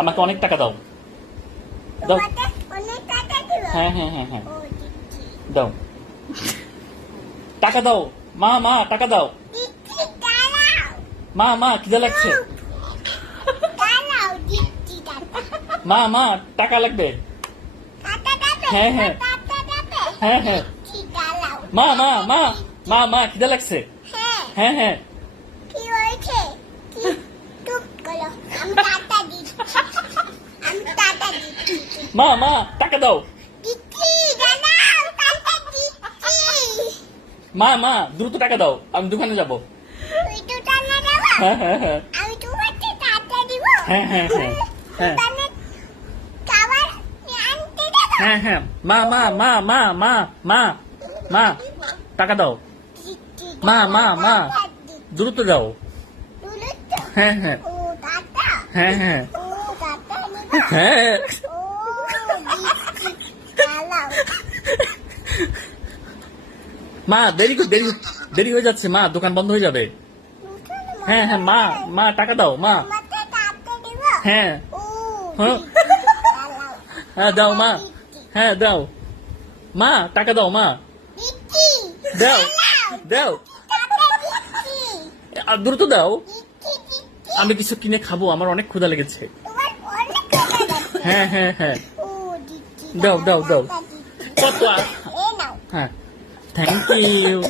আমাকে অনেক টাকা দাও। দাও। তোমাকে অনেক টাকা দিব। হ্যাঁ হ্যাঁ হ্যাঁ হ্যাঁ ও দিচ্ছি। দাও। টাকা দাও। মা মা টাকা দাও। দিচ্ছি, দাঁড়াও। মা মা খিদে লাগছে। দাঁড়াও, দিচ্ছি টাকা। মা মা টাকা লাগবে। টাকা দেবে? হ্যাঁ, হ্যাঁ। টাকা দেবে? হ্যাঁ হ্যাঁ দিচ্ছি, দাঁড়াও। মা মা মা মা মা খিদে লাগছে। হ্যাঁ, হ্যাঁ হ্যাঁ কি হয়েছে? কি? চুপ করো। আমি টাকা দিচ্ছি। আমি টাকা দিচ্ছি। মা মা টাকা দাও। দিচ্ছি, দাঁড়াও, টাকা দিচ্ছি। মা মা দ্রুত টাকা দাও, আমি দোকানে যাব। তুই তো টাকা দেবো? হ্যাঁ হ্যাঁ হ্যাঁ আমি তোমাকে টাকা দিব। হ্যাঁ হ্যাঁ হ্যাঁ হ্যাঁ দোকানে খাবার আনতে দেবো? হ্যাঁ হ্যাঁ মা মা মা মা মা মা মা টাকা দাও। দিচ্ছি, মা মা মা টাকা দিচ্ছি। দ্রুত দাও। তুলে তো? হ্যাঁ হ্যাঁ ও টাকা? হ্যাঁ হ্যাঁ ও টাকা নিব? হ্যাঁ ও দিচ্ছি, দাঁড়াও। মা দেরি দেরি হয়ে যাচ্ছে মা, দোকান বন্ধ হয়ে যাবে। হ্যাঁ হ্যাঁ মা মা টাকা দাও মা। তোমাকে টাকা দিব? হ্যাঁ ও হ্যাঁ। দিচ্ছি, দাঁড়াও। হ্যাঁ দাও মা। দিচ্ছি, হ্যাঁ দাও মা টাকা দাও মা। দিচ্ছি, দাও দাঁড়াও। দাও টাকা দিচ্ছি, দ্রুত দাও। দিচ্ছি, দিচ্ছি। আমি কিছু কিনে খাবো, আমার অনেক ক্ষুধা লেগেছে। তোমার অনেক টাকা যাচ্ছে। হ্যাঁ হ্যাঁ হ্যাঁ ও দিচ্ছি, দাও, দাও, দাও। টাকা দিচ্ছি। কত এ নাও। হ্যাঁ থ্যাংক ইউ।